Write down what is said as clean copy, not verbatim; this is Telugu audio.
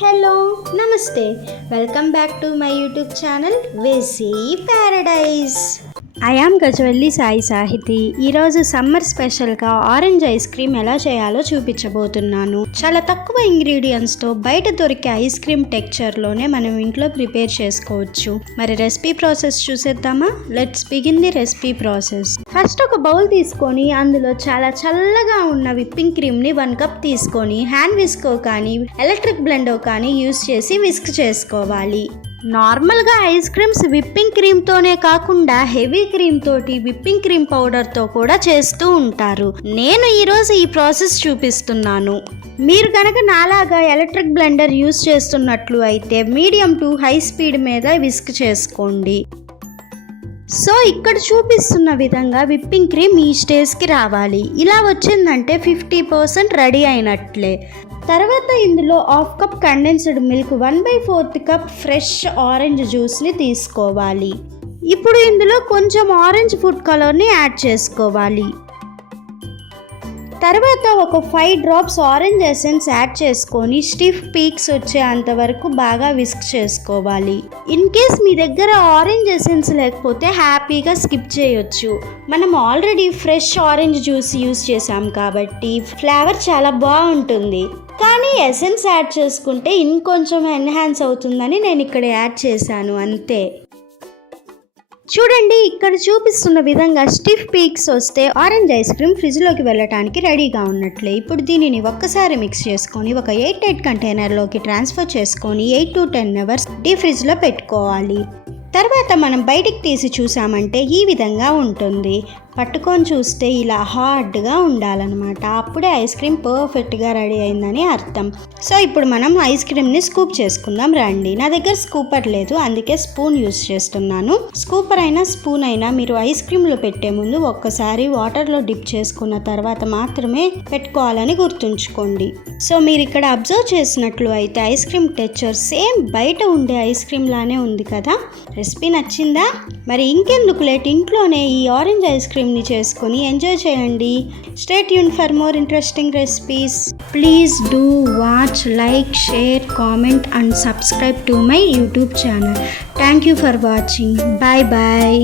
హలో నమస్తే welcome back to my YouTube channel వేసీ paradise. I am Gajavalli Sai Sahiti. ఈరోజు సమ్మర్ స్పెషల్గా ఆరెంజ్ ఐస్ క్రీమ్ ఎలా చేయాలో చూపించబోతున్నాను. చాలా తక్కువ ఇంగ్రీడియంట్స్తో బయట దొరికే ఐస్ క్రీమ్ టెక్చర్లోనే మనం ఇంట్లో ప్రిపేర్ చేసుకోవచ్చు. మరి రెసిపీ ప్రాసెస్ చూసేద్దామా? Let's begin the recipe process. First ఒక బౌల్ తీసుకొని అందులో చాలా చల్లగా ఉన్న విప్పింగ్ క్రీమ్ని 1 కప్ తీసుకొని హ్యాండ్ విస్కో కానీ ఎలక్ట్రిక్ బ్లెండో కానీ యూస్ చేసి విస్క్ చేసుకోవాలి. నార్మల్గా ఐస్ క్రీమ్స్ విప్పింగ్ క్రీమ్తోనే కాకుండా హెవీ క్రీమ్ తోటి విప్పింగ్ క్రీమ్ పౌడర్తో కూడా చేస్తూ ఉంటారు. నేను ఈరోజు ఈ ప్రాసెస్ చూపిస్తున్నాను. మీరు కనుక నాలాగా ఎలక్ట్రిక్ బ్లెండర్ యూస్ చేస్తున్నట్లు అయితే మీడియం టు హై స్పీడ్ మీద విస్క్ చేసుకోండి. సో ఇక్కడ చూపిస్తున్న విధంగా విప్పింగ్ క్రీమ్ ఈ స్టేజ్కి రావాలి. ఇలా వచ్చిందంటే 50% రెడీ అయినట్లే. తర్వాత ఇందులో 1/2 cup condensed milk, 1/4 cup fresh orange జ్యూస్ని తీసుకోవాలి. ఇప్పుడు ఇందులో కొంచెం ఆరెంజ్ ఫుడ్ కలర్ని యాడ్ చేసుకోవాలి. తర్వాత ఒక 5 డ్రాప్స్ ఆరెంజ్ ఎసెన్స్ యాడ్ చేసుకొని స్టిఫ్ పీక్స్ వచ్చే అంతవరకు బాగా విస్క్ చేసుకోవాలి. ఇన్ కేస్ మీ దగ్గర ఆరెంజ్ ఎసెన్స్ లేకపోతే హ్యాపీగా స్కిప్ చేయొచ్చు. మనం already fresh orange juice use చేసాం కాబట్టి ఫ్లేవర్ చాలా బాగుంటుంది. కానీ ఎసెన్స్ యాడ్ చేసుకుంటే ఇంకొంచెం ఎన్హాన్స్ అవుతుందని నేను ఇక్కడ యాడ్ చేశాను అంతే. చూడండి, ఇక్కడ చూపిస్తున్న విధంగా స్టిఫ్ పీక్స్ వస్తే ఆరెంజ్ ఐస్ క్రీమ్ ఫ్రిడ్జ్లోకి వెళ్ళటానికి రెడీగా ఉన్నట్లే. ఇప్పుడు దీనిని ఒక్కసారి మిక్స్ చేసుకొని ఒక 8 కంటైనర్లోకి ట్రాన్స్ఫర్ చేసుకొని 8 to 10 అవర్స్ డీప్ ఫ్రిడ్జ్లో పెట్టుకోవాలి. తర్వాత మనం బయటికి తీసి చూసామంటే ఈ విధంగా ఉంటుంది. పట్టుకొని చూస్తే ఇలా హార్డ్గా ఉండాలన్నమాట. అప్పుడే ఐస్ క్రీమ్ పర్ఫెక్ట్గా రెడీ అయిందని అర్థం. సో ఇప్పుడు మనం ఐస్ క్రీమ్ని స్కూప్ చేసుకుందాం రండి. నా దగ్గర స్కూపర్ లేదు, అందుకే స్పూన్ యూస్ చేస్తున్నాను. స్కూపర్ అయినా స్పూన్ అయినా మీరు ఐస్ క్రీమ్లో పెట్టే ముందు ఒక్కసారి వాటర్లో డిప్ చేసుకున్న తర్వాత మాత్రమే పెట్టుకోవాలని గుర్తుంచుకోండి. సో మీరు ఇక్కడ అబ్జర్వ్ చేసినట్లు అయితే ఐస్ క్రీమ్ టెక్చర్ సేమ్ బయట ఉండే ఐస్ క్రీమ్ లానే ఉంది కదా. రెసిపీ నచ్చిందా? మరి ఇంకెందుకు లేట్, ఇంట్లోనే ఈ ఆరెంజ్ ఐస్ క్రీమ్ని చేసుకొని ఎంజాయ్ చేయండి. Stay tune for more interesting recipes. Please do watch, like, share, comment and subscribe to my YouTube channel. Thank you for watching. Bye bye.